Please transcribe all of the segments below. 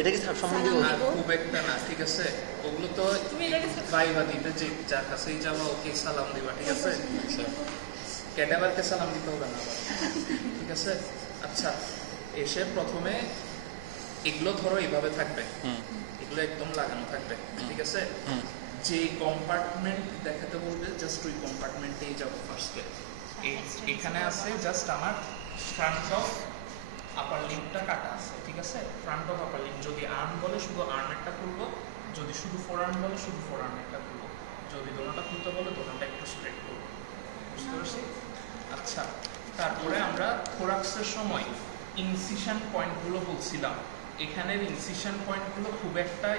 এটা কি সম্বন্ধে খুব একটা না, ঠিক আছে? ওগুলো তো ভাইবা দিতে যে যার কাছেই যাওয়া ওকে সালাম দিবা, ঠিক আছে? ক্যাডাভারকে সালাম দিতে হবে না আবার, ঠিক আছে? আচ্ছা, এসে প্রথমে এগুলো ধরো এইভাবে থাকবে, এগুলো একদম লাগানো থাকবে, ঠিক আছে? যে কম্পার্টমেন্ট দেখাতে বলবে জাস্ট ওই কম্পার্টমেন্টেই যাবো ফার্স্টে। এখানে আছে জাস্ট আমার ফ্রন্ট অফ আপার লিম্বটা কাটা আছে, ঠিক আছে? Front of upper limb. যদি আর্ম বলে শুধু আর্মেরটা খুলবো, যদি শুধু ফোর আর্ম বলে শুধু ফোর আর্মেরটা খুলবো, যদি দোনোটা খুলতে বলে দোনোটা একটু স্ট্রেট করবো, বুঝতে পারছি? আচ্ছা, তারপরে আমরা থোরাক্সের সময় ইনসিশন পয়েন্টগুলো বলছিলাম। এখানের ইনসিশন পয়েন্টগুলো খুব একটা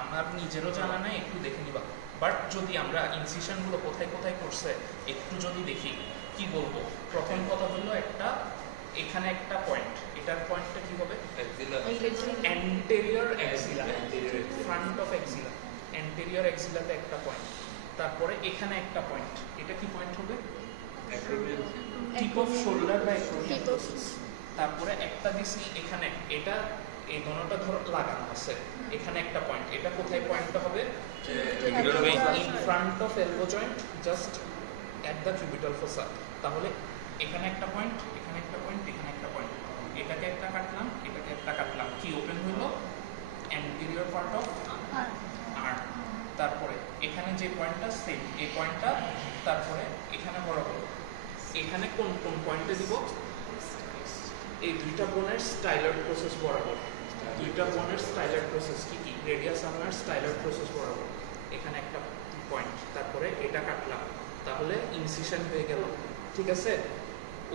আমার নিজেরও জানা নাই, একটু দেখে নিবা। বাট যদি আমরা ইনসিশনগুলো কোথায় কোথায় করছে একটু যদি দেখি, কি বলবো? প্রথম কথা হলো একটা এখানে একটা পয়েন্ট, এটার পয়েন্টটা কি হবে? Anterior axilla, front of axilla, anterior এক্সিলাতে একটা পয়েন্ট। তারপরে এখানে একটা পয়েন্ট, এটা কি পয়েন্ট হবে? টিপ অফ শোল্ডার বা অ্যাক্রোমিয়াল প্রসেস। তারপরে একটা দিছি এখানে, এটা এই দোনোটা ধরো লাগানো আছে, এখানে একটা পয়েন্ট, এটা কোথায় পয়েন্টটা হবে? In front of elbow joint, just at the cubital fossa. তাহলে এখানে একটা পয়েন্ট, এখানে একটা পয়েন্ট, এখানে একটা পয়েন্ট, এটাকে একটা কাটলাম, এটাকে একটা কাটলাম, কি ওপেন হলো? Anterior part of arm. তারপরে এখানে যে পয়েন্টটা সেম, এই পয়েন্টটা, তারপরে এখানে বরাবর। এখানে কোন কোন পয়েন্টে দিব? এই দুইটা বোনের স্টাইলার প্রসেস বরাবর, দুইটা বোনের স্টাইলার প্রসেস কি কি? রেডিয়াস আলনার স্টাইলার প্রসেস বরাবর, এখানে একটা পয়েন্ট। তারপরে এটা কাটলাম, তাহলে ইনসিশন হয়ে গেল, ঠিক আছে?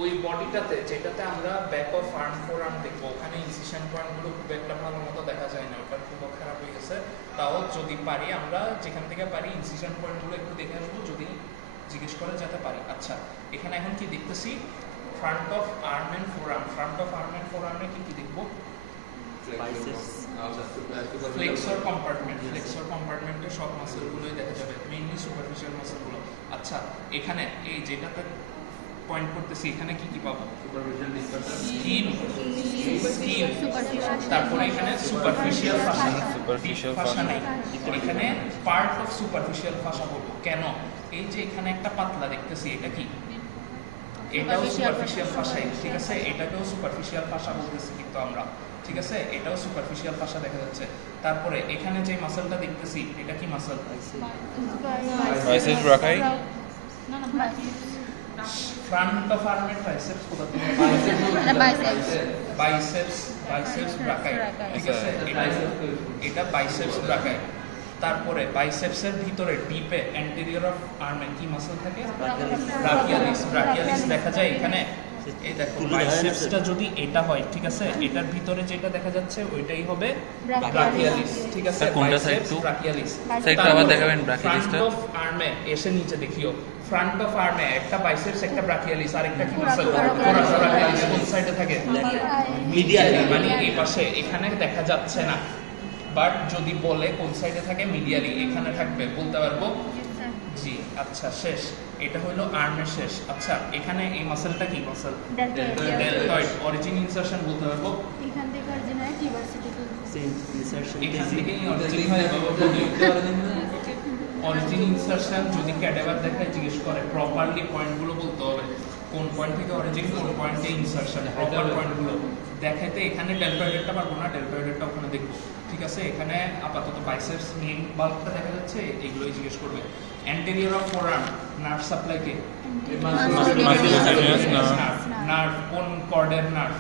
ওই বডিটাতে যেটাতে আমরা back of arm four arm দেখবো, ওখানে ইনসিশন পয়েন্টগুলো খুব একটা ভালো মতো দেখা যায় না, ওটা খুব খারাপ হয়ে গেছে। তাও যদি পারি আমরা যেখান থেকে পারি ইনসিশন পয়েন্টগুলো একটু দেখে আসবো, যদি জিজ্ঞেস করে যেতে পারি। আচ্ছা, এখানে এখন কি দেখতেছি? Front of arm and forearm. Front of arm and ফোর আর্মে কি কি দেখবো? ফ্লেক্সর কম্পার্টমেন্ট, ফ্লেক্সর কম্পার্টমেন্টে সব মাসলগুলোই দেখা যাবে, মেইনলি সুপারফিশিয়াল মাসলগুলো। আচ্ছা, এখানে এই যেটাতে পয়েন্ট করতেছি, এখানে কি কি পাবো? স্কিন, স্কিন, তারপরে এখানে সুপারফিশিয়াল ফাসা, সুপারফিশিয়াল ফাসা নেই, এখানে পার্ট অফ সুপারফিশিয়াল ফাসা বলবো। কেন? এই যে এখানে একটা পাতলা দেখতেছি, এটা কি? এটাও সুপারফিশিয়াল ফাসাই, ঠিক আছে? এটাকেও সুপারফিশিয়াল ফাসা বলতেছি কিন্তু আমরা, ঠিক আছে? এটাও সুপারফিশিয়াল ফাসা দেখা যাচ্ছে। তারপরে এখানে যে মাসলটা দেখতেছি, এটা কি মাসল? বাইসেপস ব্রাকাই, না না ফ্রন্ট অফ আর্মের ট্রাইসেপস কোথা থেকে? বাইসেপস, বাইসেপস ব্রাকাই, ঠিক আছে? এটা বাইসেপস ব্রাকাই। তারপরে বাইসেপসের ভিতরে ডিপে অ্যান্টেরিয়র অফ আর্মে কি মাসল থাকে? ব্রাকিয়ালিস, ব্রাকিয়ালিস দেখা যায় এখানে। এই দেখো, বাইসেপসটা যদি এটা হয়, ঠিক আছে, এটার ভিতরে যেটা দেখা যাচ্ছে ওইটাই হবে ব্রাকিয়ালিস, ঠিক আছে? কোনটা সাইড টু? ব্রাকিয়ালিস। সাইডটা আবার দেখাবেন ব্রাকিয়ালিসটা। ফ্রন্ট অফ আর্মে এসে নিচে দেখিও, ফ্রন্ট অফ আর্মে একটা বাইসেপস, একটা ব্রাকিয়ালিস, আর একটা কি মাসল? ব্রাকিয়ালিস। কোন সাইডে থাকে? মিডিয়ালি, মানে এই পাশে, এখানে দেখা যাচ্ছে না। বাট যদি বলে কোন সাইডে থাকে, মিডিয়ালি, এখানে থাকবে, বলতে পারবো। জি, আচ্ছা, শেষ। এটা হলো আর্মের শেষ। আচ্ছা, এখানে এই মাসলটা কি মাসল? ডেলটয়েড। অরিজিন ইনসারশন বলতে পারবো। এখান থেকে অরিজিন হয় টিভার্সিটি টু এখান থেকেই অরিজিন হয় বাবা, বলি। অরিজিন ইনসারশন যদি ক্যাডাভার দেখায় জিজ্ঞেস করে, প্রপারলি পয়েন্টগুলো বলতে হবে, কোন পয়েন্ট থেকে অরিজিন, কোন পয়েন্টে ইনসারশন, প্রপার পয়েন্টগুলো দেখাইতে। এখানে ডেলটয়েডেরটা পারবো না, ডেলটয়েডেরটা ওখানে দেখবো, ঠিক আছে? এখানে আপাতত বাইসেপস মেইন বাল্কটা দেখা যাচ্ছে, এগুলোই জিজ্ঞেস করবে। Anterior of forearm nerve supply কে? নার্ভ, কোন কর্ডের nerve?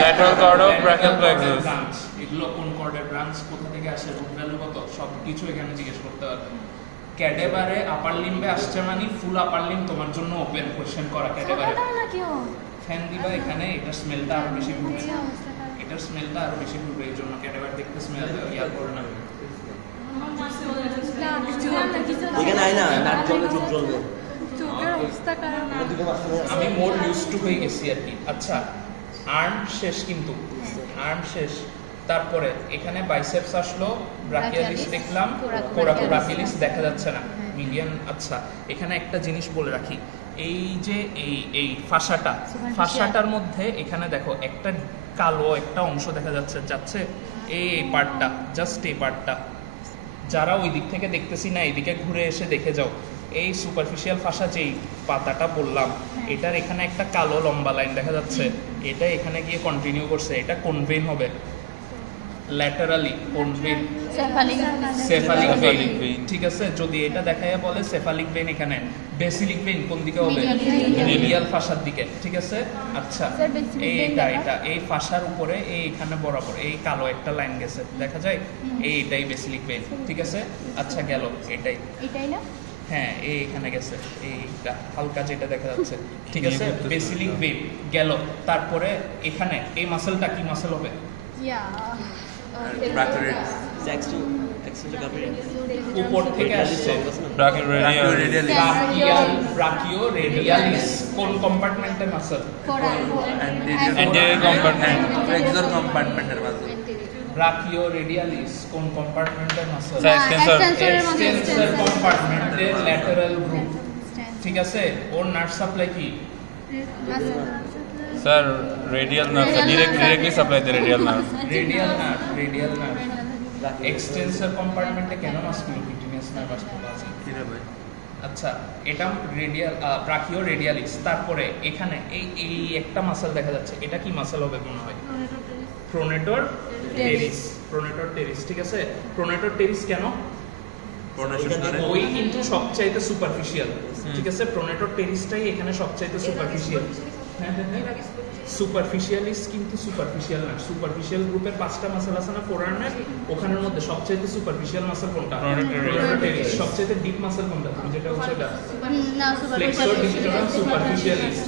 Lateral cord of brachial plexus. Branch, এগুলো কোন কর্ডের ব্রাঞ্চ, কোথা থেকে আসে, রুট ভ্যালু কত, সব কিছু এখানে জিজ্ঞেস করতে হবে। ক্যাডাভারে আপার লিম্বে আসছে মানে ফুল আপার লিম্ব তোমার জন্য ওপেন, কোশ্চেন করা ক্যাডাভারে। ফ্যান দিবা এখানে, এটার স্মেলটা আরো বেশি ঘুরবে, এটার স্মেলটা আরো বেশি ঘুরবে, এই জন্য ক্যাডাভার দেখতে স্মেল ইয়ার করে না। আমি মোর ইউজ টু হয়ে গেছি আর কি। আচ্ছা, আর্ম শেষ কিন্তু, আর্ম শেষ। তারপরে এখানে বাইসেপস আসলো, ব্রাকিয়ালিস দেখলাম, ব্রাকিয়ালিস দেখা যাচ্ছে না, মিডিয়ান। আচ্ছা, এখানে একটা জিনিস বলে রাখি, এই যে এই ফাঁসাটার মধ্যে এখানে দেখো একটা কালো একটা অংশ দেখা যাচ্ছে এই পার্টটা, জাস্ট এই পার্টটা। যারা ওই দিক থেকে দেখতেছি না, এইদিকে ঘুরে এসে দেখে যাও, এই সুপারফিশিয়াল ফাঁসা যেই পাতাটা বললাম, এটার এখানে একটা কালো লম্বা লাইন দেখা যাচ্ছে, এটা এখানে গিয়ে কন্টিনিউ করছে, এটা কোন ভেইন হবে? ল্যাটারালি কোন ভেইন? Cephalic vein. ঠিক আছে, যদি এটা দেখায় বলে সেফালিক ভেইন, এখানে বেসিলিক ভেইন কোন দিকে হবে? মিডিয়াল ফাঁসার দিকে। ঠিক আছে, আচ্ছা এটা এই ফাঁসার উপরে এইখানে বরাবর এই কালো একটা লাইন গেছে, দেখা যায় এইটাই বেসিলিক ভেইন। ঠিক আছে, আচ্ছা গেল এটাই না? হ্যাঁ, এইখানে গেছে, এইটা হালকা যেটা দেখা যাচ্ছে। ঠিক আছে, বেসিলিক ভেইন গেল। তারপরে এখানে এই মাসলটা কি মাসল হবে? উপর থেকে আসছে ব্রাকিওরেডিয়ালিস। কোন কম্পার্টমেন্টের muscle? anterior compartment, flexor compartmental muscle. Brachioradialis কোন কম্পার্টমেন্টের মাসল? এক্সটেন্সর কম্পার্টমেন্টের ল্যাটারাল গ্রুপ। ঠিক আছে, ওর নার্ভ সাপ্লাই কি? sir, radial nerve, sir. Directly supply the radial nerve. Radial nerve. Extensor কম্পার্টমেন্টে কেন মাস্কুলোকিউটেনিয়াস নার্ভ আসতে পারছে? আচ্ছা, এটা ব্রাকিওরেডিয়ালিস। তারপরে এখানে এই একটা মাসল দেখা যাচ্ছে, এটা কি মাসল হবে মনে হয়? প্রোনেটর টেরিস। ঠিক আছে, প্রোনেটর টেরিস কেন? ওই কিন্তু সবচাইতে সুপারফিশিয়াল। ঠিক আছে, প্রোনেটর টেরিসটাই এখানে সবচাইতে সুপারফিশিয়াল। হ্যাঁ, সুপারফিশিয়ালিস কিন্তু সুপারফিশিয়াল না। সুপারফিশিয়াল গ্রুপের 5টা মাসল আছে না ফোরার্মের, ওখানের মধ্যে সবচাইতে সুপারফিশিয়াল মাসল কোনটা? প্রোনেটর টেরিস। সবচাইতে ডিপ মাসল কোনটা? তুমি যেটা বলছো এটা ফ্লেক্সর ডিজিটাল সুপারফিশিয়ালিস।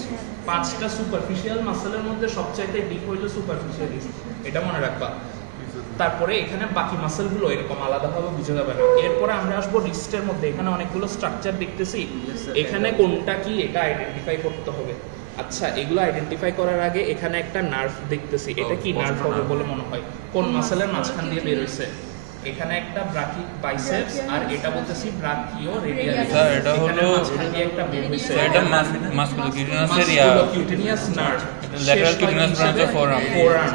5টা সুপারফিশিয়াল মাসলের মধ্যে সবচাইতে ডিপ হইলো সুপারফিশিয়ালিস, এটা মনে রাখবা। তারপরে এখানে বাকি মাসলগুলো এরকম আলাদাভাবে বুঝে যাবে না। এরপরে আমরা আসবো রিস্টের মধ্যে, এখানে অনেকগুলো স্ট্রাকচার দেখতেছি, এখানে কোনটা কি এটা আইডেন্টিফাই করতে হবে। আচ্ছা, এগুলো আইডেন্টিফাই করার আগে এখানে একটা নার্ভ দেখতেছি, এটা কি নার্ভ হবে বলে মনে হয়? কোন মাসলের মাঝখান দিয়ে বের হইছে? এখানে একটা ব্রাকি বাইসেপস, আর এটা বলতেছি ব্রাকিওরেডিয়ালিস। স্যার, এটা হলো একটা বের হইছে, এটা musculocutaneous area, musculocutaneous nerve, lateral cutaneous branch of forearm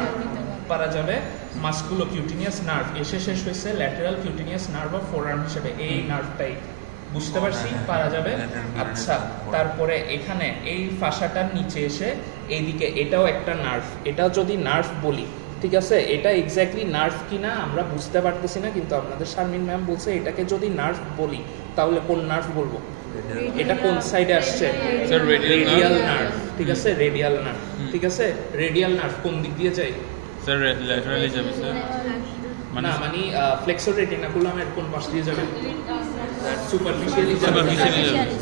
পারা যাবে। মাস্কুলোকিউটেনিয়াস নার্ভ এসে শেষ হয়েছে ল্যাটারাল কিউটেনিয়াস নার্ভ অফ ফোরআর্ম হিসেবে, এই নার্ভটাই বুঝতে পারছি পারা যাবে। আচ্ছা, তারপরে এখানে এই ফাঁসাটার নিচে এসে এইদিকে এটাও একটা নার্ভ, এটা যদি নার্ভ বলি, ঠিক আছে, এটা এক্স্যাক্টলি নার্ভ কিনা আমরা বুঝতে পারতেছি না, কিন্তু আপনাদের শারমিন ম্যাম বলছে এটাকে যদি নার্ভ বলি তাহলে কোন নার্ভ বলবো? এটা কোন সাইডে আসছে? Radial nerve. ঠিক আছে, রেডিয়াল নার্ভ। ঠিক আছে, রেডিয়াল নার্ভ কোন দিক দিয়ে যায়? স্যার ল্যাটারালি যাবে স্যার, মানে ফ্লেক্সর রেটিনাকুলামের কোন পাশ দিয়ে যাবে?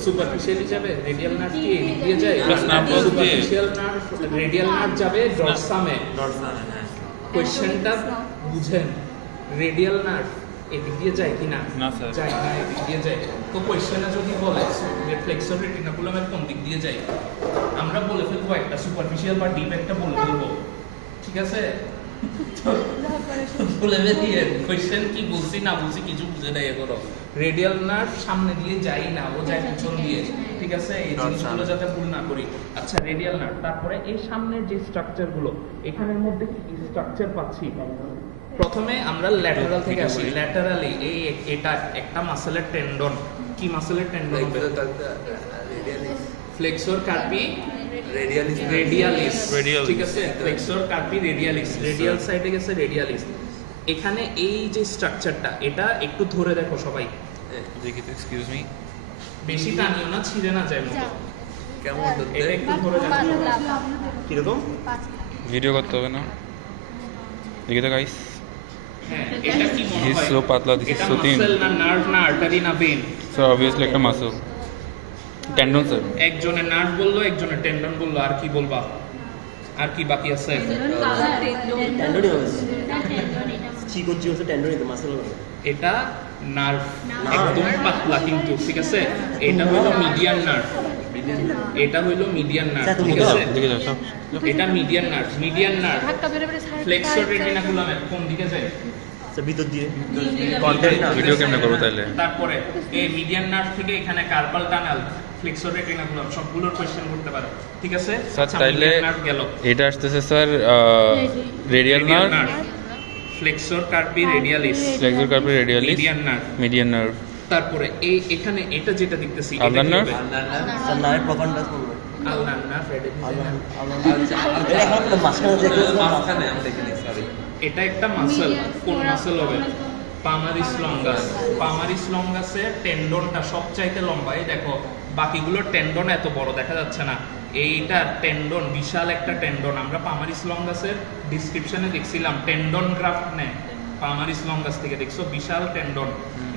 সুপারফিশিয়ালি যাবে। রেডিয়াল নার্ভ কি এই দিক দিয়ে যায়? সুপারফিশিয়াল নার্ভ, রেডিয়াল নার্ভ যাবে ডরসামে। কোশ্চেনটা বুঝেন, রেডিয়াল নার্ভ এদিক দিয়ে যায় কিনা? না স্যার, যায় না, এদিক দিয়ে যায়। তো কোশ্চেনে যদি বলে ফ্লেক্সর রেটিনাকুলামের কোন দিক দিয়ে যায়, আমরা বলে ফেলবো একটা সুপারফিশিয়াল বা ডিপ একটা বলে ফেলবো। ঠিক আছে, বলে বেরিয়ে কোশ্চেন কি বলছি না বলছি কিছু বুঝে দেয় করো। রেডিয়াল নার্ভ সামনে দিয়ে যাই না, ও যায় পিছন দিয়ে। ঠিক আছে, এই জিনিসগুলো যাতে ভুল না করি। আচ্ছা, রেডিয়াল নার্ভ। তারপরে এই সামনের যে স্ট্রাকচার গুলো, এখানের মধ্যে কি স্ট্রাকচার পাচ্ছি? প্রথমে আমরা ল্যাটারাল থেকে আসি। ল্যাটারালি এটা একটা মাসলের টেন্ডন। কি মাসলের টেন্ডন? Flexor carpi radialis. ঠিক আছে, ফ্লেক্সর কার্পি রেডিয়ালিস, রেডিয়াল সাইডে গেছে রেডিয়ালিস। এখানে এই যে স্ট্রাকচারটা, এটা একটু ধরে দেখো সবাই, এক্সকিউজ মি, বেশি টানিও না, ছিঁড়ে না যায় মতো। কেমন এটা একটু ধরে দেখো। কিরকম ভিডিও করতে হবে না, দেখি তো গাইস। হ্যাঁ, এটা কি মনে He's হয়? so পাতলা, this is এটা so thin. মাসল না নার্ভ না আর্টারি না ভেইন? সো অবভিয়াসলি একটা মাসল, টেন্ডন স্যার। একজনে নার্ভ বললো, একজনে টেন্ডন বললো, আর কি বলবা? আর কি বাকি আছে? টেন্ডনই হবে, চিকন হচ্ছে টেন্ডনই তো মাসল হবে। এটা নার্ভ, একদম পাতলা কিন্তু। ঠিক আছে, এটা হলো মিডিয়ান নার্ভ, এটা হলো মিডিয়ান নার্ভ। ঠিক আছে, দেখে যাও সব। এটা median nerve. Median nerve flexor রেটিনাকুলামের কোন দিকে যায়? ভিতর দিয়ে কন্টেন্ট না ভিডিও কেমনে করবো তাহলে? তারপরে এই মিডিয়ান নার্ভ থেকে এখানে কার্পাল টানেল, ফ্লেক্সর রেটিনাগুলো সবগুলোর কোশ্চেন করতে পারো, ঠিক আছে? স্যার আচ্ছা, তাইলে median nerve গেল, এটা আসতেছে sir radial nerve, flexor carpi radialis, flexor carpi radialis, median nerve. Median nerve, তারপরে এই এখানে এটা যেটা দেখতেছি আলনার নার্ভ, স্যার নার্ভ প্রফান্ডাস বলবো আলনার নার্ভ, এটা এখন তো মাঝখানে যে এটা একটা মাসল। কোন মাসল হবে? পামারিস লঙ্গাস। পামারিস লঙ্গাসের টেন্ডনটা সবচাইতে লম্বা। এই দেখো বাকিগুলোর টেন্ডন এত বড় দেখা যাচ্ছে না, এইটা টেন্ডন বিশাল একটা টেন্ডন। আমরা পামারিস লঙ্গাসের ডিসক্রিপশনে দেখছিলাম টেন্ডন গ্রাফট নেয় পামারিস লঙ্গাস থেকে, দেখছো বিশাল টেন্ডন,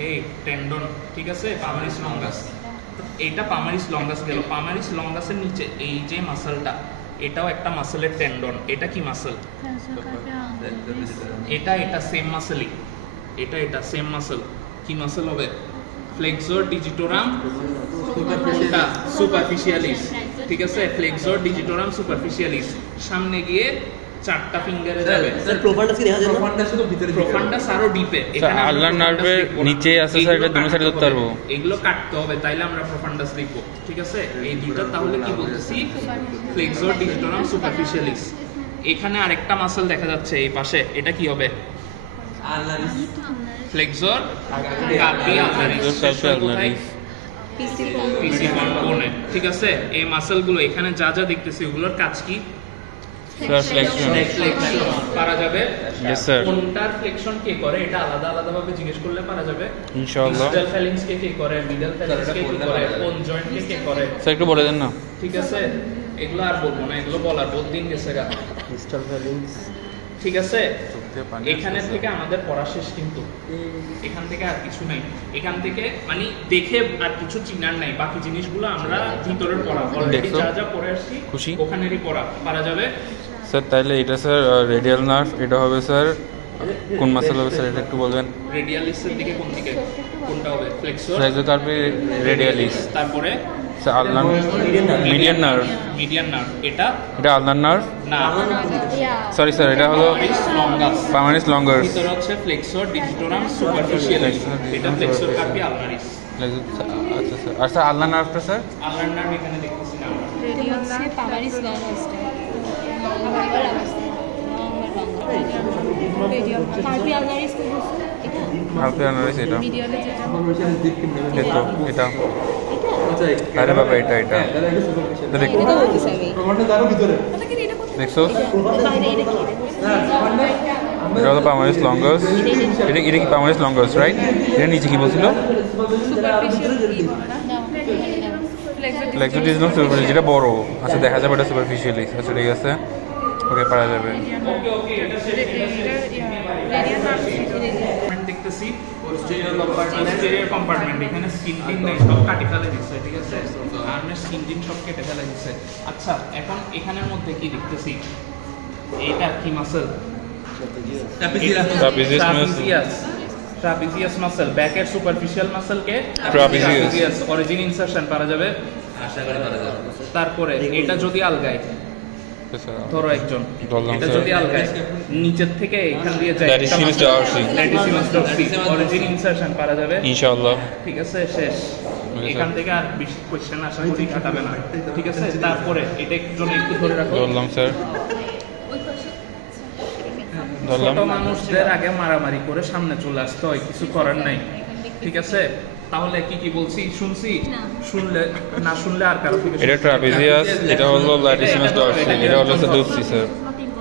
এই টেন্ডন, ঠিক আছে? পামারিস লঙ্গাস, এইটা পামারিস লঙ্গাস গেল। পামারিস লঙ্গাসের নিচে এই যে মাসলটা, এটাও একটা মাসলের টেন্ডন। এটা কি মাসল? এটা সেম মাসলই, এটা সেম মাসল। কি মাসল হবে? ফ্লেক্সর ডিজিটোরাম সুপারফিশিয়ালিস, ঠিক আছে? ফ্লেক্সর ডিজিটোরাম সুপারফিশিয়ালিস সামনে গিয়ে চারটা ফিঙ্গারে যাবে। স্যার প্রফান্ডাস কি দেখা যায় না? প্রোফান্ডাস আরো ডিপে, এখানে আল্লাহ নার্ভের নিচে আছে স্যার, এটা দুনো সাইডে ধরতে পারবো। এগুলো কাটতে হবে, তাইলে আমরা প্রোফান্ডাস লিখবো, ঠিক আছে? এই দুইটা তাহলে কি বলতেছি? Flexor digitorum superficialis. এখানে আরেকটা মাসল দেখা যাচ্ছে এই পাশে, এটা কি হবে? ফ্লেক্সর কার্পি আলনারিস, পিসিফর্ম বোনে, ঠিক আছে? এই মাসলগুলো এখানে যা যা দেখতেছি ওগুলোর কাজ কি? স্যার ফ্লেক্সন, ফ্লেক্সন পারা যাবে। ইয়েস স্যার, কোনটার ফ্লেক্সন কে করে এটা আলাদা আলাদা ভাবে জিজ্ঞেস করলে পারা যাবে। ইনশাআল্লাহ। ডিজিটাল ফ্যালিংস কে করে, মিডল ফ্যালিংস কে করে, কোন জয়েন্ট কে করে, স্যার একটু বলে দেন না। ঠিক আছে? এগুলো আর বলবো না, এগুলো বলার বহুত দিন গেছে গা, ডিজিটাল ফ্যালিংস, ঠিক আছে? এখানে থেকে আমাদের পড়া শেষ, কিন্তু এখান থেকে আর কিছু নাই। এখান থেকে মানে দেখে আর কিছু চিনার নাই, বাকি জিনিসগুলো আমরা ভিতরের পড়া অলরেডি যা যা পড়ে আসছি খুশি? ওখানেরই পড়া পারা যাবে। স্যার তাহলে এটা স্যার রেডিয়াল নার্ভ, এটা হবে স্যার কোন মাসল হবে স্যার এটা একটু বলবেন? রেডিয়ালিসের দিকে কোন দিকে, কোনটা হবে? Flexor flexor carpi radialis. তারপরে sir ulnar median nerve, median nerve, এটা আলনার নার্ভ, না সরি স্যার এটা হলো লঙ্গাস, পামারিস লঙ্গাস। ভিতরে হচ্ছে ফ্লেক্সর ডিজিটোরাম সুপারফিশিয়ালিস, এটা ফ্লেক্সর কার্পি আলনারিস। আচ্ছা স্যার, আর স্যার আলনার নার্ভটা স্যার? আলনার নার্ভ এখানে দেখতেছি না আমরা। পামারিস লঙ্গাসটা কার্পি আলনারিস কার্পি আলনারিস, এটা মিডিয়ালে যেটা এটা এটা আরে বাবা এটা এটা দেখো, দেখছো এটা হলো পামারিস লঙ্গাস। এটা এটা কি পামারিস লঙ্গাস রাইট? এটা নিচে কি বলছিল? ফ্লেক্সর ডিজিটাল সুপারফিশিয়াল, যেটা বড়। আচ্ছা দেখা যাবে এটা সুপারফিশিয়ালি। আচ্ছা ঠিক আছে, ওকে পারা যাবে। ওকে ওকে, এটা শেষ। কম্পার্টমেন্ট দেখতেছি, পোস্টেরিয়র কম্পার্টমেন্ট, এখানে স্কিন টিন নাই, সব কাটি ফেলে দিচ্ছে, ঠিক আছে? আর্মের স্কিন টিন সব কেটে ফেলে দিচ্ছে। আচ্ছা এখন এখানের মধ্যে কি দেখতেছি? এইটা কি মাসল? Trapezius muscle. ব্যাকের সুপারফিশিয়াল মাসলকে ট্রাপিজিয়াস। অরিজিন ইনসারশন পারা যাবে, আশা করি পারা যাবে। তারপরে এটা যদি আলগায়, ধরো একজন, এটা যদি আলগায় নিচের থেকে এখান দিয়ে যায়, latissimus Dorsey, latissimus Dorsey, origin insertion পারা যাবে ইনশাআল্লাহ। ঠিক আছে, শেষ। এখান থেকে আর বেশি কোশ্চেন আশা করি কাটাবে না, ঠিক আছে? তারপরে এটা একজন একটু ধরে রাখো। ধরলাম স্যার, ধরলাম। ছোট মানুষদের আগে মারামারি করে সামনে চলে আসতে হয়, কিছু করার নাই, ঠিক আছে? তাহলে কি কি বলছি শুনছি? শুনলে না শুনলে আর কারো থেকে এটা ট্রাপিজিয়াস, এটা হলো ল্যাটিসিমাস ডরসি, এটা হলো Dorsey sir.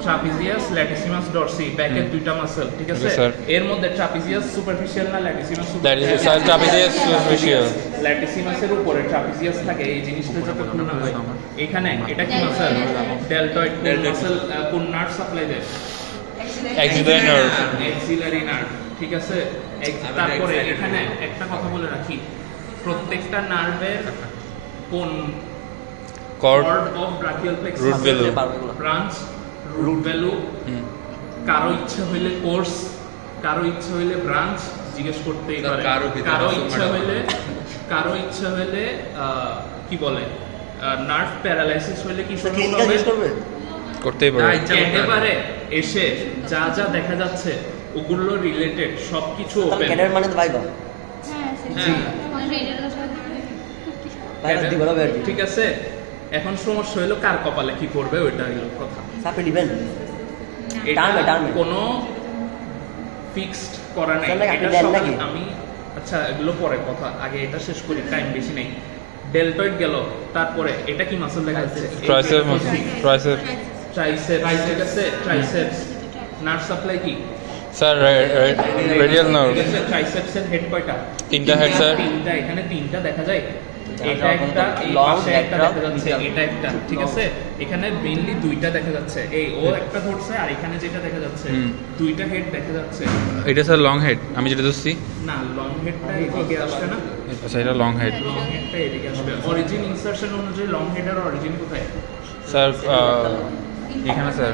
Trapezius, latissimus Dorsey, ব্যাকের দুইটা মাসল, ঠিক আছে? এর মধ্যে ট্রাপিজিয়াস সুপারফিশিয়াল না ল্যাটিসিমাস সুপারফিশিয়াল? Trapezius superficial. ল্যাটিসিমাসের উপরে ট্রাপিজিয়াস থাকে, এই জিনিসটা যাতে ভুল না হয়। এখানে এটা কি মাসল? Deltoid muscle. কোন নার্ভ সাপ্লাই দেয়? অ্যাক্সিলারি নার্ভ, অ্যাক্সিলারি নার্ভ, ঠিক আছে? তারপরে এখানে একটা কথা বলে রাখি, প্রত্যেকটা নার্ভের কোন cord of brachial plexus, root value, branch, root value. কারো ইচ্ছা হইলে কোর্স, কারো ইচ্ছা হইলে ব্রাঞ্চ, জিজ্ঞেস করতেই পারে। কারো ইচ্ছা হইলে কি বলে নার্ভ প্যারালাইসিস হইলে কি করবে? করতেই পারে। একেবারে এসে যা যা দেখা যাচ্ছে ওগুলো রিলেটেড সবকিছু তাহলে ওপেন। ক্যাডার মানে তো ভাইবা হ্যাঁ হ্যাঁ। ভাইবা দিব না বের ঠিক আছে, এখন সমস্যা হলো কার কপালে কি পড়বে ওইটা হলো কথা। সাপে দিবেন এটা টার্মে। কোনো ফিক্সড করা নেই, তাহলে আপনি এটা দেন সবাই নাকি? আমি আচ্ছা এগুলো পরে কথা, আগে এটা শেষ করি, টাইম বেশি নেই। ডেলটয়েড গেল, তারপরে এটা কি মাসল দেখা যাচ্ছে? ট্রাইসেপ ট্রাইসেপ ট্রাইসেপ, ঠিক আছে, ট্রাইসেপস। নার্ভ সাপ্লাই কি? স্যার রেডিয়াল নার্ভ ঠিক আছে, ট্রাইসেপসের হেড কয়টা? তিনটা head, স্যার। তিনটা, এখানে তিনটা দেখা যায়। এটা যখন একটা, এই long, পাশে একটা lateral, দেখা যাচ্ছে, medial। এটা একটা, ঠিক আছে। এখানে মেইনলি দুইটা দেখা যাচ্ছে, এই ও একটা ধরছে, আর এখানে যেটা দেখা যাচ্ছে হুম। দুইটা হেড দেখা যাচ্ছে। এটা স্যার লং হেড আমি যেটা ধরছি। না, লং হেডটা এদিকে আসবে না, আচ্ছা এটা লং হেড লং হেডটা এদিকে আসবে। অরিজিন ইনসারশন অনুযায়ী লং হেডের অরিজিন কোথায়? স্যার এখানে স্যার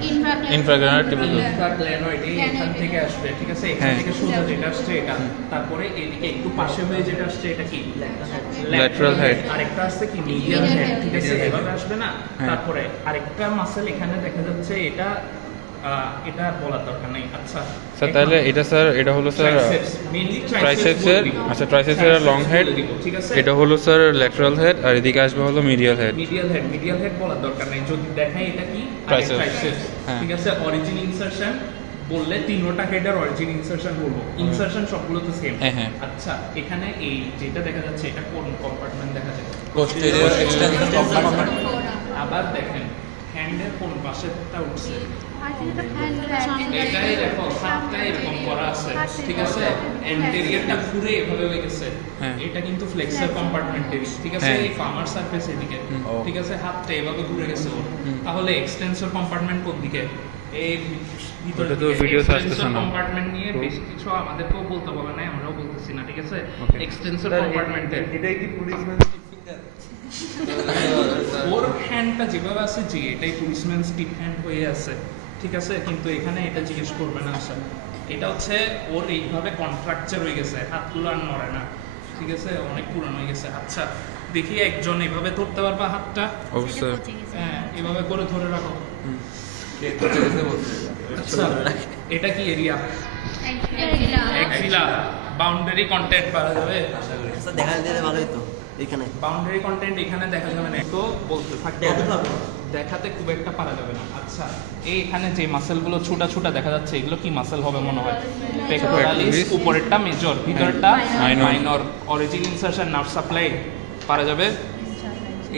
ইনফ্রাগ্রানার টিপিক্যাল ইনফ্রাগ্ল্যানয়েড, এখান থেকে আসবে, ঠিক আছে। এখান হ্যাঁ। থেকে সোজা যেটা আসছে এটা, তারপরে এদিকে একটু পাশে হয়ে যেটা আসছে এটা কি? Lateral head। আরেকটা আসছে কি? মিডিয়াল হেড, ঠিক আছে, Medial head। এভাবে আসবে না। হ্যাঁ। তারপরে আরেকটা মাসেল এখানে দেখা যাচ্ছে, এটা এটা বলার দরকার নেই। আচ্ছা স্যার তাহলে এটা স্যার এটা হলো স্যার ট্রাইসেপসের, আচ্ছা ট্রাইসেপসের লং হেড, ঠিক আছে। এটা হলো স্যার ল্যাটারাল হেড, আর এদিকে আসবে হলো মিডিয়াল হেড। মিডিয়াল হেড বলার দরকার নেই, যদি দেখাই এটা কি? Triceps। ট্রাইসেপস, হ্যাঁ। ঠিক আছে। অরিজিন ইনসারশন বললে তিনটা হেডের অরিজিন ইনসারশন বলবো, ইনসারশন সবগুলো তো সেম। হ্যাঁ, হ্যাঁ। আচ্ছা এখানে এই যেটা দেখা যাচ্ছে এটা কোন কম্পার্টমেন্ট দেখা যায়? Posterior extension compartment. আবার দেখেন হ্যান্ডের কোন পাশেরটা উঠছে, এটাই দেখো হাতটা এরকম করা আছে, ঠিক আছে। অ্যান্টেরিয়রটা পুরো এভাবে হয়ে গেছে, হ্যাঁ। এটা কিন্তু ফ্লেক্সর কম্পার্টমেন্টের, ঠিক আছে। হ্যাঁ। এই ফার্মার সারফেস এদিকে, ও। ঠিক আছে, হাতটা এভাবে ঘুরে গেছে ওর। তাহলে এক্সটেন্সর কম্পার্টমেন্ট কোন দিকে? এই ভিতরে ওটা তো ভিডিওতে আসতেছে না। কম্পার্টমেন্ট নিয়ে বেশ কিছু আমাদেরকেও বলতে বলে না, আমরাও বলতেছি না, ঠিক আছে। Okay. এক্সটেন্সর কম্পার্টমেন্টের এটাই কি পুলিশম্যান ফিঙ্গার? ওর হ্যান্ডটা যেভাবে আছে যে এটাই পুলিশম্যান স্টিপ হ্যান্ড হয়ে আছে, ঠিক আছে। কিন্তু এখানে এটা জিজ্ঞেস করবে না আসা, এটা হচ্ছে ওর এইভাবে কন্ট্রাকচার হয়ে গেছে, হাতগুলো আর নড়ে না, ঠিক আছে, অনেক পুরানো হয়ে গেছে। আচ্ছা দেখি একজন এভাবে ধরতে পারবা হাতটা? অবশ্যই হ্যাঁ, এভাবে করে ধরে রাখো। কে কোচে গেছে বলছে? আচ্ছা এটা কি এরিয়া? এক্সিলা। বাউন্ডারি কন্টেন্ট পাওয়া যাবে? আশা করি। স্যার দেখা দিলে ভালোই তো এখানে বাউন্ডারি কন্টেন্ট এখানে দেখা যাবে না, তো বলতে থাকতে দেখাতে হবে। পারবো। দেখাতে খুব একটা পারা যাবে না। আচ্ছা এই এখানে যে মাসেলগুলো ছোটা ছোটা দেখা যাচ্ছে, এগুলো কি মাসেল হবে মনে হয়? Pectoralis, Pectoralis। উপরেরটা মেজর, ভিতরটা Minor। Minor. Origin insertion, nerve supply পারা যাবে,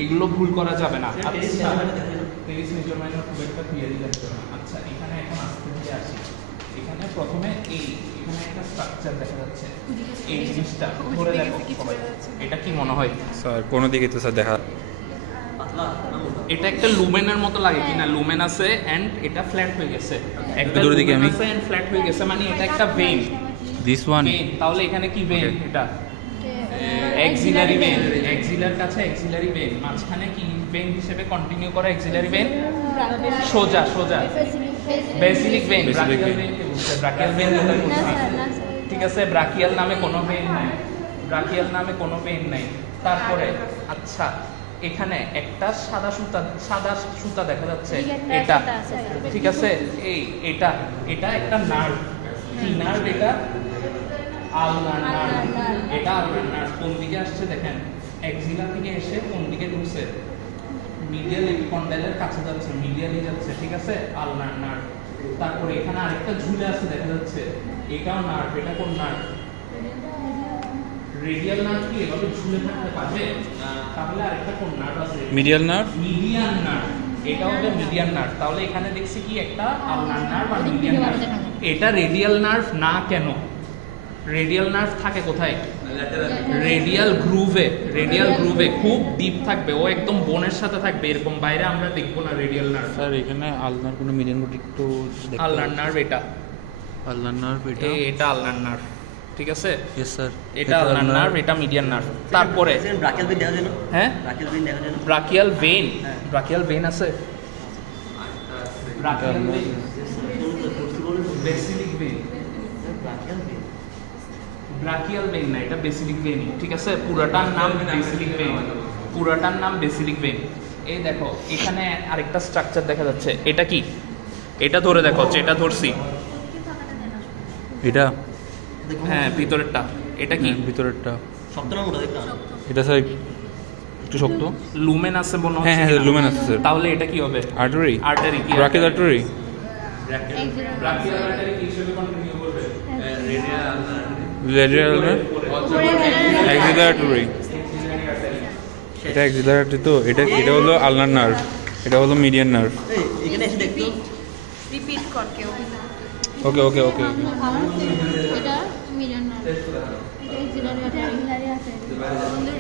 এইগুলো ভুল করা যাবে না। আচ্ছা পেরিস মেজর মাইনর খুব একটা ক্লিয়ারই লাগছে না। আচ্ছা এখানে এখন আস্তে ধীরে আসি। এখানে প্রথমে এখানে একটা স্ট্রাকচার দেখা যাচ্ছে, এই জিনিসটা ধরে দেখো সবাই, এটা কি মনে হয়? স্যার কোনো দিকে তো স্যার দেখা পাতলা না মোটা? এটা একটা লুমেনের মতো লাগে কিনা? লুমেন আছে এন্ড এটা ফ্ল্যাট হয়ে গেছে, একটা দূরের দিকে লুমেন আমি। আছে এন্ড ফ্ল্যাট হয়ে গেছে, মানে এটা একটা ভেইন। দিস ওয়ান ভেইন, তাহলে এখানে কি ভেইন? Okay. এটা এক্সিলারি ভেইন, এক্সিলার কাছে এক্সিলারি ভেইন, মাঝখানে কি ভেইন হিসেবে কন্টিনিউ করা? এক্সিলারি ভেইন, সোজা সোজা basilic vein. Basilic brachial vein। Vein কি বলছে? ব্রাকিয়াল ভেইন কোথায় বলছি? ঠিক আছে, ব্রাকিয়াল নামে কোনো ভেইন নাই, ব্রাকিয়াল নামে কোনো ভেইন নাই। তারপরে আচ্ছা এখানে একটা সাদা সুতা দেখা যাচ্ছে, এটা ঠিক আছে। এটা একটা নার্ভ, কি নার্ভ এটা? আলনার নার্ভ, এটা আলনার নার্ভ। কোন দিকে আসছে দেখেন, এক্সিলা থেকে এসে কোন দিকে ঢুকছে? মিডিয়াল এপিকন্ডাইলের কাছে যাচ্ছে, মিডিয়ালি যাচ্ছে, ঠিক আছে, আলনার নার্ভ। তারপরে এখানে আরেকটা ঝুলে আছে দেখা যাচ্ছে, এটাও নার্ভ। এটা কোন নার্ভ? Radial nerve. কি এভাবে ঝুলে থাকতে পারবে? তাহলে আরেকটা কোন নার্ভ আছে? Medial nerve. মিডিয়ান নার্ভ, এটা হবে মিডিয়ান নার্ভ। তাহলে এখানে দেখছি কি একটা আলনার নার্ভ আর মিডিয়ান নার্ভ। এটা রেডিয়াল নার্ভ না কেন? রেডিয়াল নার্ভ থাকে কোথায়? রেডিয়াল গ্রুভে, রেডিয়াল গ্রুভে খুব ডিপ থাকবে, ও একদম বোনের সাথে থাকবে, এরকম বাইরে আমরা দেখবো না রেডিয়াল নার্ভ। স্যার এখানে আলনার কোনো মিডিয়ান কোড একটু আলনার নার্ভ এটা, আলনার নার্ভ এটা এটা আলনার নার্ভ, ঠিক আছে। ইয়েস স্যার এটা আলনার নার্ভ, এটা মিডিয়ান নার্ভ। তারপরে ব্রাকিয়াল ভেইন দেখা যায় না? হ্যাঁ, ব্রাকিয়াল ভেইন দেখা যায় না? ব্রাকিয়াল ভেইন, হ্যাঁ। ব্রাকিয়াল ভেইন আছে, brachial vein, basilic vein, brachial vein brachial vein না, এটা বেসিলিক ভেইন, ঠিক আছে। পুরাটার নাম বেসিলিক ভেইন, পুরাটার নাম বেসিলিক ভেইন। এই দেখো এখানে আরেকটা স্ট্রাকচার দেখা যাচ্ছে, এটা কি? এটা ধরে দেখো, যেটা ধরছি এটা দেখো হ্যাঁ ভিতরেরটা এটা কি ভিতরেরটা শক্ত না মোটা দেখ না এটা স্যার একটু শক্ত। লুমেন আছে মনে হ্যাঁ হচ্ছে হ্যাঁ কিনা? লুমেন আছে স্যার। তাহলে এটা কি হবে আর্টারি আর্টারি কি ব্রাকিল আর্টারি ব্রাকিয়াল আর্টারি কি হিসেবে কন্টিনিউ করবে রেডিয়াল না উপরে গেলে অ্যাক্সিলারি আর্টারি। এটা অ্যাক্সিলারি আর্টারি তো এটা এটা হলো আলনার নার্ভ, এটা হলো মিডিয়ান নার্ভ। এই এখানে এসে দেখতো রিপিট কর কেউ ওকে ওকে ওকে এটা মিলিয়ন না এটা এক্সিলারি আছে বন্ধু